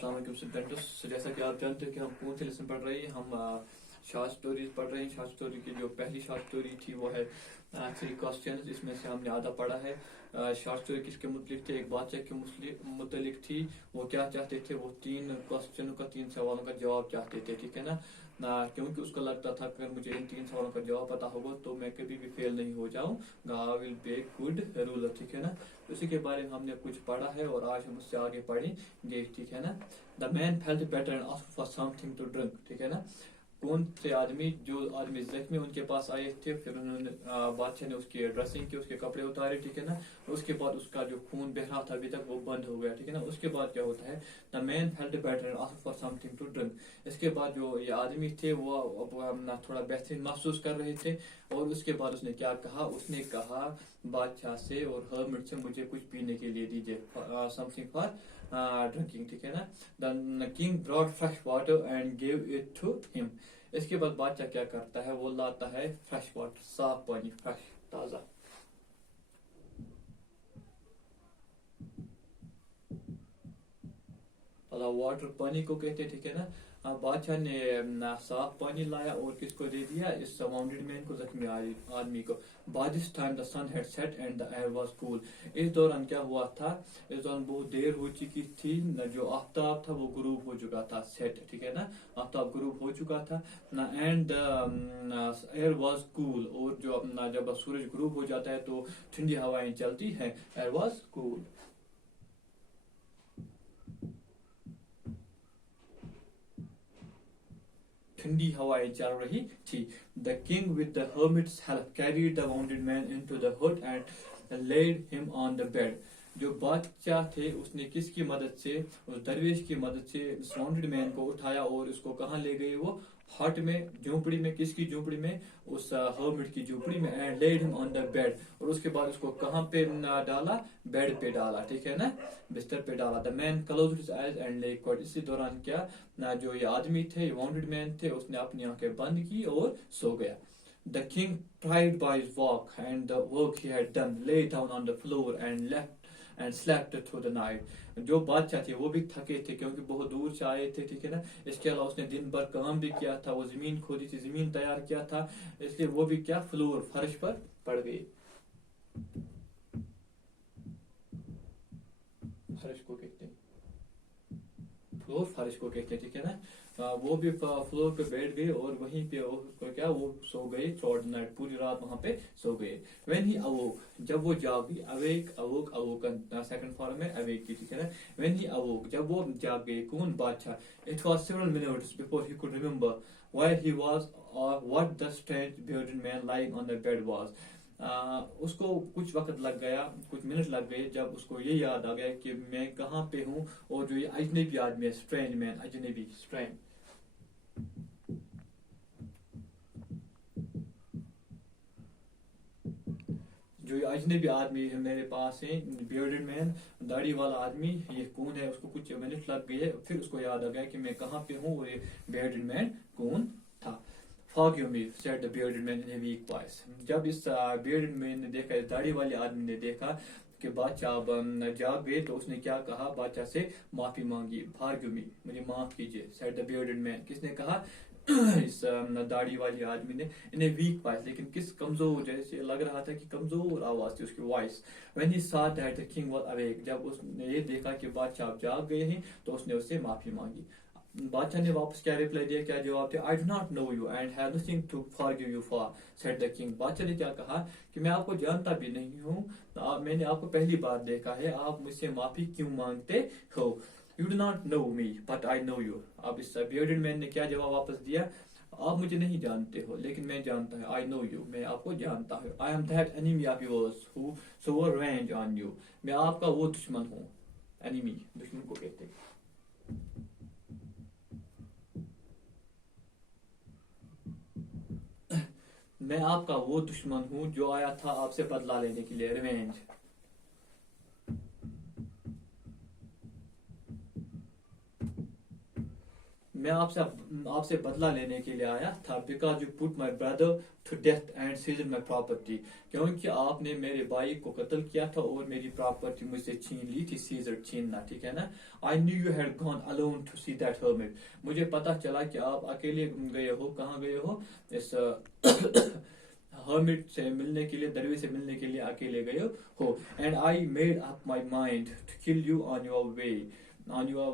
अस्सलाम वालेकुम स्टूडेंट्स। जैसा कि आप जानते हैं कि हम कौन सी लेसन पढ़ रहे हैं, हम शॉर्ट स्टोरीज पढ़ रहे हैं। शॉर्ट स्टोरी की जो पहली शॉर्ट स्टोरी थी वो है 3 क्वेश्चन, इसमें से हमने आधा पढ़ा है। शॉर्ट स्टोरी किसके मुतलिक थे? एक बादशाह के मुतलिक थी। वो क्या चाहते थे? वो 3 क्वेश्चनों का 3 सवालों का जवाब चाहते थे, ठीक है ना। क्योंकि उसको लगता था कि अगर मुझे इन 3 सवालों का जवाब पता होगा तो मैं कभी भी फेल नहीं हो जाऊंगा, I will be a good ruler, ठीक है ना। उसी के बारे में हमने कुछ पढ़ा है और आज हम उससे आगे पढ़ेंगे, ठीक है ना। The man felt better and asked for something to drink, ठीक है ना। कौन से आदमी, जो आदमी जख्मी उनके पास आए थे, फिर उन्होंने बादशाह ने उसकी ड्रेसिंग की, उसके कपड़े उतारे, ठीक है ना। उसके बाद उसका जो खून बह रहा था अभी तक वो बंद हो गया, ठीक है ना। उसके बाद क्या होता है? The man felt better and asked for something to drink. इसके बाद जो ये आदमी थे वो अब थोड़ा बेहतरीन महसूस कर रहे थे, और उसके बाद उसने क्या कहा? उसने कहा बादशाह से और हर्मिट से, मुझे कुछ पीने के लिए दीजिए, समथिंग फॉर ड्रिंकिंग, ठीक है ना। The king brought fresh water and gave it to him. इसके बाद बादशाह क्या करता है? वो लाता है फ्रेश वाटर, साफ पानी, फ्रेश, ताजा। वाटर पानी को कहते हैं, ठीक है ना। बादशाह ने साफ पानी लाया और किसको दे दिया? इस वाउंडेड मैन को, जख्मी आदमी को। By this time the sun had set and the air was cool. इस दौरान क्या हुआ था? इस दौरान बहुत देर हो चुकी थी, जो आफ्ताब था वो गुरूब हो चुका था, सेट, ठीक है ना। आफ्ताब गुरूब हो चुका था ना, एंड एयर वाज कूल। और जो जब सूरज गुरूब हो जाता है तो ठंडी हवाएं चलती हैं, एयर वाज कूल। ठंडी हवाएं चल रही थी। The king with the hermit's help carried the wounded man into the hut and laid him on the bed. जो बादशाह थे उसने किसकी मदद से? उस दरवेश की मदद से इस वाउंडेड मैन को उठाया और इसको कहाँ ले गए? वो हट में, झोपड़ी में। किसकी झोपड़ी में? उस हर्मिट की झोपड़ी में। And led him on the bed. और उसके बाद उसको कहाँ पे डाला? बेड पे डाला, ठीक है ना, बिस्तर पे डाला। The man closed his eyes and ले क्वाइट। इसी दौरान क्या जो ये आदमी थे, वाउंडेड मैन थे, उसने अपनी आंखें बंद की और सो गया। The king, tried by his walk and the work he had done, lay down on the floor and slept through the night. जो बादशाह थे वो भी थके थे क्योंकि बहुत दूर से आए थे, ठीक है ना। इसके अलावा उसने दिन भर काम भी किया था, वो जमीन खोदी थी, जमीन तैयार किया था, इसलिए वो भी क्या, फ्लोर, फर्श पर पड़ गए। फर्श को कहते हैं फ्लोर, फर्श को कहते हैं, ठीक है ना। वो भी फ्लोर पे बैठ गए और वहीं पे क्या वो सो गए थ्रू द नाइट, पूरी रात वहां पे सो गए। व्हेन ही अवोक, जब वो जागी, अवेक, अवोक, अवोकन सेकंड फॉर्म है अवेक की, ठीक है ना। व्हेन ही अवोक, जब वो जाग गए, कौन? बादशाह। It was several minutes before he could remember where he was और what the strange bearded man lying on the bed was. उसको कुछ वक्त लग गया, कुछ मिनट लग गए, जब उसको ये याद आ गया कि मैं कहाँ पे हूँ और जो ये अजनबी आदमी है, स्ट्रेंज मैन, अजनबी, स्ट्रेंज। जो ये अजनबी आदमी है मेरे पास है, बियर्डेड मैन, दाढ़ी वाला आदमी, ये कौन है? उसको कुछ मिनट लग गए, फिर उसको याद आ गया कि मैं कहाँ पे हूँ और ये बियर्डेड मैन कौन था। Forgive me, said the bearded man in a weak voice. जब इस bearded man ने देखा, इस दाढ़ी वाले आदमी ने देखा कि बादशाह अब जाग गए, तो उसने क्या कहा? बादशाह से माफी मांगी। Forgive me, मुझे माफ कीजिए, said the bearded man. किसने कहा? इस दाढ़ी वाली आदमी ने, इन ए वीक वॉइस, लेकिन किस कमजोर, जैसे लग रहा था कि कमजोर आवाज थी उसकी voice. When he saw that the king was awake, जब उसने ये देखा कि बादशाह जाग गए हैं, तो उसने उससे माफी मांगी। बादशाह ने वापस क्या रिप्लाई दिया, क्या जवाब दिया? I do not know you and have nothing to forgive you for, said the king. बादशाह ने क्या कहा कि मैं आपको जानता भी नहीं हूँ, मैंने आपको पहली बार देखा है, आप मुझसे माफी क्यों मांगते हो? You do not no me but I know you. अब इस बियर्डेड मैन ने क्या जवाब वापस दिया? आप मुझे नहीं जानते हो लेकिन मैं जानता हूँ, आई नो यू, मैं आपको जानता हूँ। I am that enemy of yours who swore revenge on you। मैं आपका वो दुश्मन हूँ। एनिमी, दुश्मन को कहते हैं। मैं आपका वो दुश्मन हूँ जो आया था आपसे बदला लेने के लिए, रिवेंज। मैं आपसे बदला लेने के लिए आया था, because you put my brother to death and seized my property, क्योंकि आपने मेरे भाई को कत्ल किया था और मेरी प्रॉपर्टी मुझसे छीन ली थी। सीजर, छीनना, ठीक है ना। I knew you had gone alone to see that hermit, मुझे पता चला कि आप अकेले गए हो। कहाँ गए हो? इस हर्मिट से मिलने के लिए, दरवे से मिलने के लिए अकेले गए हो। And I made up my mind to kill you on your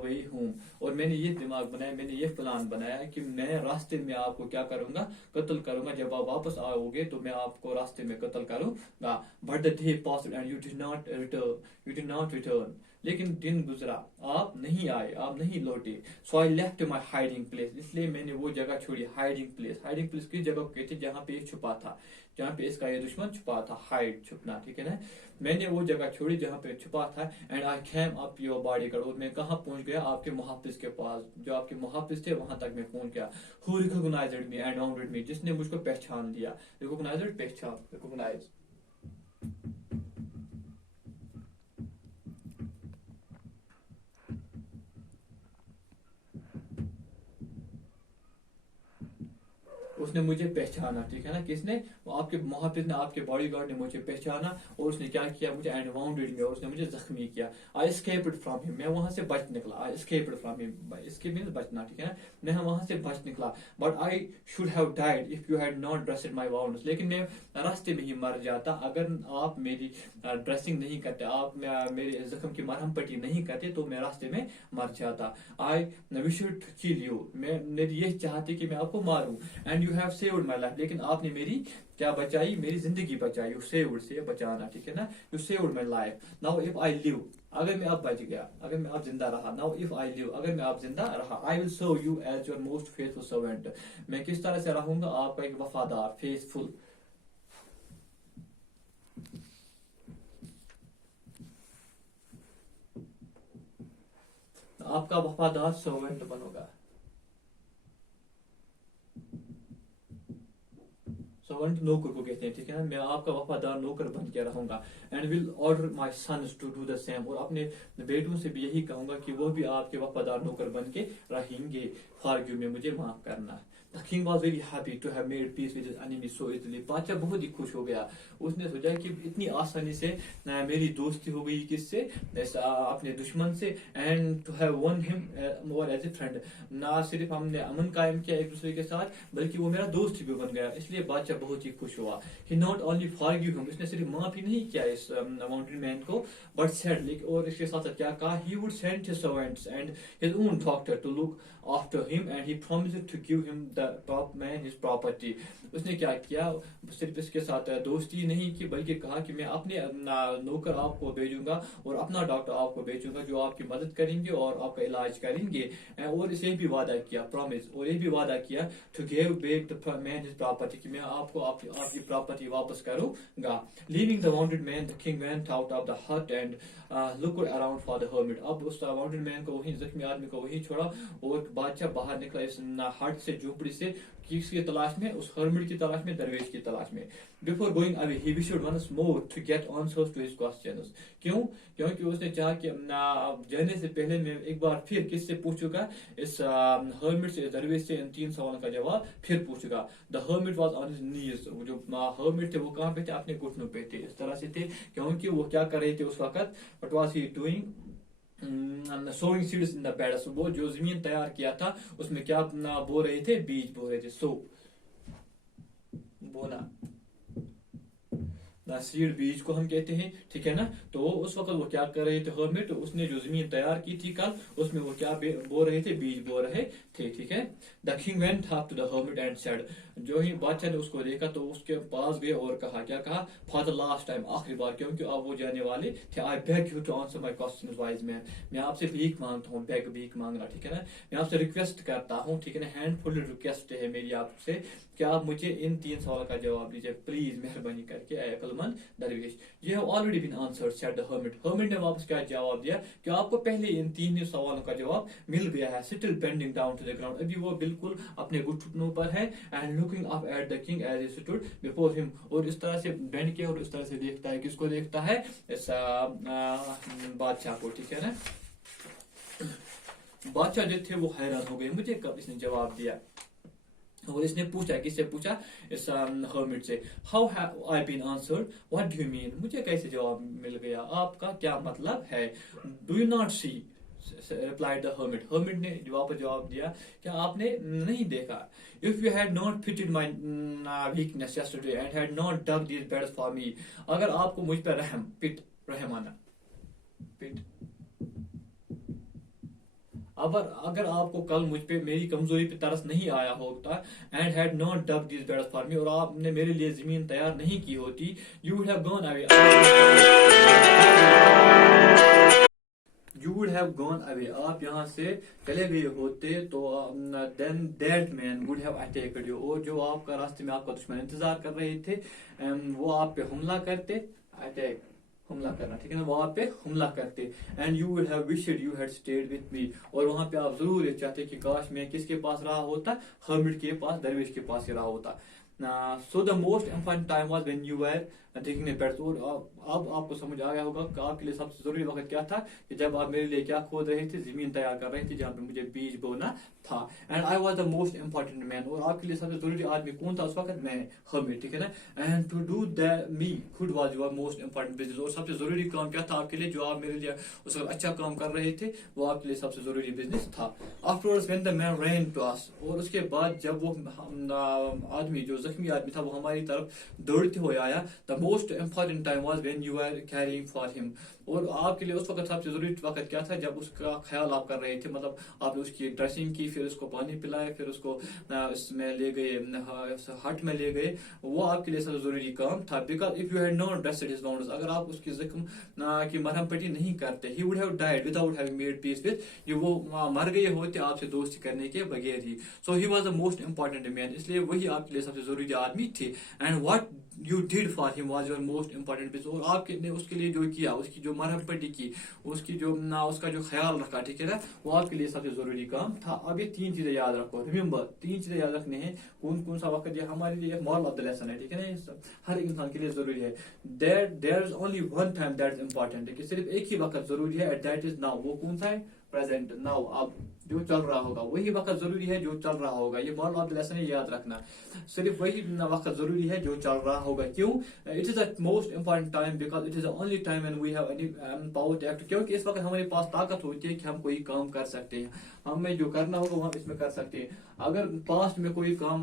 way home, और मैंने ये दिमाग बनाया, मैंने ये प्लान बनाया कि मैं रास्ते में आपको क्या करूंगा? कत्ल करूंगा। जब आप वापस आओगे तो मैं आपको रास्ते में कत्ल करूंगा। But the day passed and you did not return, लेकिन दिन गुजरा, आप नहीं आए, आप नहीं लौटे। So I left my hiding place, इसलिए मैंने वो जगह छोड़ी। हाइडिंग प्लेस किस जगह को कहते हैं? जहाँ पे ये छुपा था, जहाँ पे इसका ये दुश्मन छुपा था। हाइड, छुपना, ठीक है ना। मैंने वो जगह छोड़ी जहाँ पे छुपा था। And I came up your bodyguard, और मैं कहाँ पहुंच गया? आपके मुहाफिज के पास, जो आपके मुहाफिज थे वहां तक मैं पहुंच गया। Who recognised me and honoured me, जिसने मुझको पहचान लिया। रिकॉग्नाइज्ड, पहचान, रिकॉग्नाइज। उसने मुझे पहचाना, ठीक है ना। किसने? वो आपके मुहाफिज ने, आपके बॉडीगार्ड ने मुझे पहचाना, और उसने क्या किया? मुझे एंड वाउंडेड मी, और उसने मुझे जख्मी किया। आई एस्केप्ड फ्रॉम हिम, मैं वहां से बच निकला। I escaped from him, escape means बचना, ठीक है ना। मैं वहां से बच निकला। But I should have died if you had not dressed my wounds, लेकिन मैं रास्ते में ही मर जाता अगर आप मेरी ड्रेसिंग नहीं करते, आप मेरे जख्म की मरहम पट्टी नहीं करते, तो मैं रास्ते में मर जाता। आई विशड टू किल यू, मेरी ये चाहती कि मैं आपको मारूं। And you have saved my life, लेकिन आपने मेरी क्या बचाई? मेरी जिंदगी बचाई। यू सेव्ड से बचाना, ठीक है ना। You saved my life. Now if I live, अगर मैं अब बच गया, अगर मैं अब जिंदा रहा। नाउ इफ आई लिव, अगर मैं अब जिंदा रहा। I will serve you as your most faithful servant, मैं किस तरह से रहूंगा? आपका एक वफादार, फेथफुल, आपका वफादार सर्वेंट बनूंगा। सर्वेंट नौकर को कहते हैं, ठीक है ना। मैं आपका वफादार नौकर बन के रहूंगा। And will order my sons to do the same, और अपने बेटों से भी यही कहूंगा कि वो भी आपके वफादार नौकर बन के रहेंगे। फॉरगिव मी, मुझे माफ करना। The king was very happy to have made peace with his enemy so easily. बादशाह बहुत ही खुश हो गया। उसने सोचा कि इतनी आसानी से मेरी दोस्ती हो गई किससे? अपने दुश्मन से। And to have won him more as a friend, ना सिर्फ हमने अमन कायम किया एक दूसरे के साथ, बल्कि वो मेरा दोस्त भी बन गया। इसलिए बादशाह बहुत ही खुश हुआ। He not only forgive him, उसने सिर्फ माफ ही नहीं किया इस माउंटेन मैन को, but said, और इसके साथ क्या कहा? He would send his servants and his own doctor to look after him, and he promised to give him the top man his property. उसने क्या किया? सिर्फ इसके साथ दोस्ती नहीं की, बल्कि कहा कि मैं अपने नौकर आपको भेजूंगा और अपना डॉक्टर आपको भेजूंगा, जो आपकी मदद करेंगे और आपका इलाज करेंगे। और इसे भी वादा किया, प्रॉमिस, और ये भी वादा किया to give back the man his property, कि मैं आपको आपकी प्रॉपर्टी वापस करूंगा। Leaving the wounded man, the king went out of the hut and looked around for the hermit. अब उस वाउंडेड मैन को, वही जख्मी आदमी को वही छोड़ा, और बादशाह बाहर निकला इस हट से, झोपड़ी से, किसकी तलाश में? उस हर्मिट की तलाश में, दरवेश की तलाश में। Before going away he wished once more to get answers to his questions. क्यों? क्योंकि उसने चाहा कि जाने से पहले मैं एक बार फिर किससे पूछूंगा? इस हर्मिट से, दरवेश से इन 3 सवालों का जवाब फिर पूछूंगा। The hermit was on his knees, जो हर्मिट थे वो कहाँ पे थे? अपने घुटनों पे थे, इस तरह से थे, क्योंकि वो क्या कर रहे थे उस वक्त? What was he doing? Sowing seeds in the bed. वो जो जमीन तैयार किया था उसमें क्या बो रहे थे? बीज बो रहे थे। सो बोना, सीड, बीज को हम कहते हैं, ठीक है ना। तो उस वक्त वो क्या कर रहे थे? हर्मिट, उसने जो जमीन तैयार की थी कल, उसमें वो क्या बो रहे थे? बीज बो रहे थे, ठीक है। The king went up to the hermit and said, जो ही बादशाह ने उसको देखा तो उसके पास गए और कहा, क्या कहा? फॉर द लास्ट टाइम, आखिरी बार, क्योंकि अब वो जाने वाले थे। I beg you to answer my questions wise man, मैं आपसे भीख मांगता हूँ। बेग, भीख मांगना, ठीक है ना। मैं आपसे रिक्वेस्ट करता हूँ, ठीक है ना। हैंडफुल रिक्वेस्ट है मेरी आपसे कि आप मुझे इन 3 सवालों का जवाब दीजिए, प्लीज, मेहरबानी करके, अक्लमंद दरवेश। You have already been answered, said the hermit. Hermit ने वापस क्या जवाब दिया? कि आपको पहले इन 3 सवालों का जवाब मिल गया है। Still bending down to the ground, अभी वो बिल्कुल अपने घुटनों पर है। And looking up at the king as he stood before him, और इस तरह से बेंड किया और इस तरह से देखता है। किसको देखता है? इस बादशाह को, ठीक है ना। बादशाह जो थे वो हैरान हो गए, मुझे कब इसने जवाब दिया। और इसने पूछा, किससे पूछा, इस हर्मिट से, how have I been answered, what do you mean, मुझे कैसे जवाब मिल गया, आपका क्या मतलब है। Do you not see, replied the hermit, hermit ने जवाब दिया, क्या आपने नहीं देखा, if you had not pitied my weakness yesterday and had not dug these beds for me, अगर आपको मुझ पर रहमाना पिट अगर आपको कल मुझ पे मेरी कमजोरी पे तरस नहीं आया होता, and had not dug this beds for me, और आपने मेरे लिए जमीन तैयार नहीं की होती, you would have gone away, you would have gone away, आप यहाँ से चले गए होते, तो then that man would have attacked you, और जो आपका रास्ते में आपका दुश्मन इंतजार कर रहे थे, वो आप पे हमला करते, अटैक हमला करना, ठीक है ना, वो आप पे हमला करते, and you would have wished you had stayed with me, और वहां पे आप जरूर ये चाहते कि काश मैं किसके पास रहा होता, हर्मिट के पास, दरवेश के पास ही रहा होता। So the most important time was when you were taking a beds, और अब आपको समझ आ गया होगा कि आपके लिए सबसे जरूरी वक्त क्या था, कि जब आप मेरे लिए क्या खोद रहे थे, जमीन तैयार कर रहे थे जहाँ पे मुझे बीज बोना था, and I was the most important man, और आपके लिए सबसे जरूरी आदमी कौन था उस वक्त, मैं, हर्मिट, ठीक है ना, and to do that me खुद was your most important business, और सबसे जरूरी काम क्या था आपके लिए, जो आप मेरे लिए उस वक्त अच्छा काम कर रहे थे, वो आपके लिए सबसे जरूरी बिजनेस था। Afterwards when the man ran to us, और उसके बाद जब वो आदमी, जो जख्मी आदमी था, वो हमारी तरफ दौड़ते हुए आया, the most important time was when you are caring for him, और आपके लिए उस वक्त सबसे जरूरी वक्त क्या था, जब उसका ख्याल आप कर रहे थे, मतलब आपने उसकी ड्रेसिंग की, फिर उसको पानी पिलाया, फिर उसको इसमें ले गए, हट में ले गए, वो आपके लिए सबसे जरूरी काम था, because if you had not dressed his wounds, अगर आप उसकी जख्म की मरहम पट्टी नहीं करते, he would have died without having made peace with, ये वो मर गए होते आपसे दोस्ती करने के बगैर ही, so he was the most important man, इसलिए वही आपके लिए सबसे जरूरी आदमी थे, and what you did for him was your most important business, और आपने उसके लिए जो किया, उसकी जो मरहम पट्टी की, उसकी जो उसका जो ख्याल रखा, ठीक है ना, वो आपके लिए सबसे जरूरी काम था। अब ये 3 चीजें याद रखो, रिमेंबर 3 चीजें याद रखने हैं, कौन कौन सा वक्त, ये हमारे लिए मॉरल ऑफ द लेसन है, ठीक है ना, हर इंसान के लिए जरूरी है, there is only one time that is important, है कि सिर्फ एक ही वक्त जरूरी है, दैट इज नाउ, वो कौन सा है, प्रेजेंट, नाउ, अब जो चल रहा होगा, वही वक्त जरूरी है जो चल रहा होगा, ये मॉरल ऑफ द लेसन है, याद रखना, सिर्फ वही वक्त जरूरी है जो चल रहा होगा। क्यों, it is the most important time because it is the only time when we have any power to act, क्योंकि इस वक्त हमारे पास ताकत होती है कि हम कोई काम कर सकते हैं, हमें जो करना होगा वो हम इसमें कर सकते हैं। अगर पास्ट में कोई काम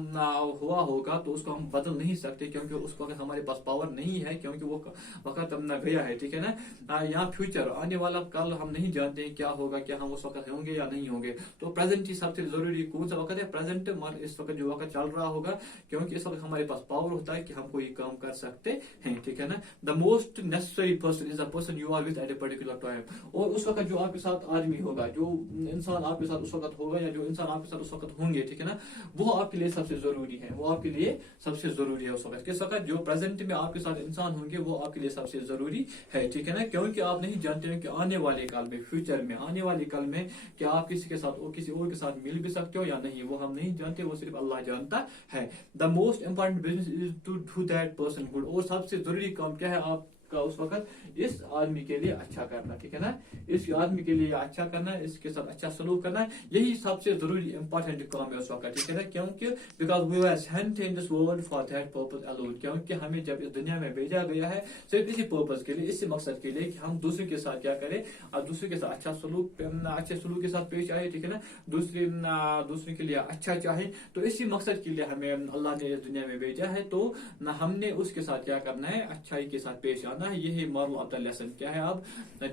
हुआ होगा तो उसको हम बदल नहीं सकते, क्योंकि उस वक्त हमारे पास पावर नहीं है, क्योंकि वो वक्त गया है, ठीक है ना। यहाँ फ्यूचर, आने वाला कल हम नहीं जानते क्या होगा, क्या हम उस वक्त होंगे या नहीं होंगे, तो प्रेजेंट ही सबसे जरूरी कौन सा वक्त है, प्रेजेंट, इस वक्त जो वक्त चल रहा होगा, क्योंकि इस वक्त हमारे पास पावर होता है कि हम कोई काम कर सकते हैं, ठीक है ना। The most necessary person is the person you are with at a particular time, और उस वक्त जो आपके साथ आदमी होगा, जो इंसान आपके साथ उस वक्त होगा, या जो इंसान आपके साथ उस वक्त होंगे, ठीक है ना, वो आपके लिए सबसे जरूरी है, वो आपके लिए सबसे जरूरी है उस वक्त, किस वक्त जो प्रेजेंट में आपके साथ इंसान होंगे वो आपके लिए सबसे जरूरी है, ठीक है ना, क्योंकि आप नहीं जानते हैं कि आने वाले काल में, फ्यूचर में, आने वाले काल में क्या आप किसी के साथ और किसी और के साथ मिल भी सकते हो या नहीं, वो हम नहीं जानते, वो सिर्फ अल्लाह जानता है। The most important business is to do that person good, और सबसे जरूरी काम क्या है आपका उस वक्त, इस आदमी के लिए अच्छा करना, ठीक है ना, इस आदमी के लिए अच्छा करना, इसके साथ अच्छा सलूक करना, यही सबसे जरूरी इंपॉर्टेंट काम है उस वक्त, ठीक है ना, क्योंकि because we were sent in this world for that purpose alone, क्योंकि हमें जब इस दुनिया में भेजा गया है सिर्फ इसी पर्पस के लिए, इसी मकसद के लिए कि हम दूसरे के साथ क्या करें, और दूसरे के साथ अच्छे सलूक के साथ पेश आए, ठीक है ना, दूसरे के लिए अच्छा चाहे, तो इसी मकसद के लिए हमें अल्लाह ने इस दुनिया में भेजा है, तो हमने उसके साथ क्या करना है, अच्छाई के साथ पेश आना है, यही मॉरल ऑफ द लेसन क्या है। अब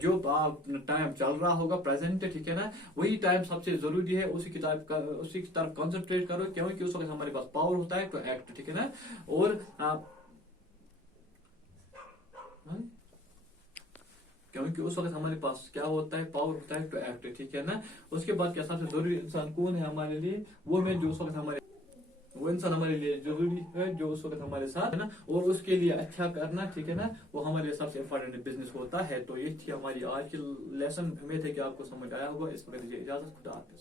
जो टाइम चल रहा होगा प्रेजेंट, ठीक है ना, वही टाइम सबसे जरूरी है, उसी की तरफ कंसंट्रेट करो, क्योंकि उस वक्त हमारे पास पावर होता है टू एक्ट, ठीक है ना, और क्योंकि उस वक्त हमारे पास क्या होता है, पावर होता है टू एक्ट, ठीक है ना। उसके बाद क्या सबसे जरूरी इंसान कौन है हमारे लिए, वो इंसान हमारे लिए जरूरी है जो उस वक्त हमारे साथ है ना, और उसके लिए अच्छा करना, ठीक है ना, वो हमारे लिए सबसे इंपॉर्टेंट बिजनेस होता है। तो ये थी हमारी आज की लेसन, उम्मीद है कि आपको समझ आया होगा। इस वक्त इजाजत, खुदा हाफिज़।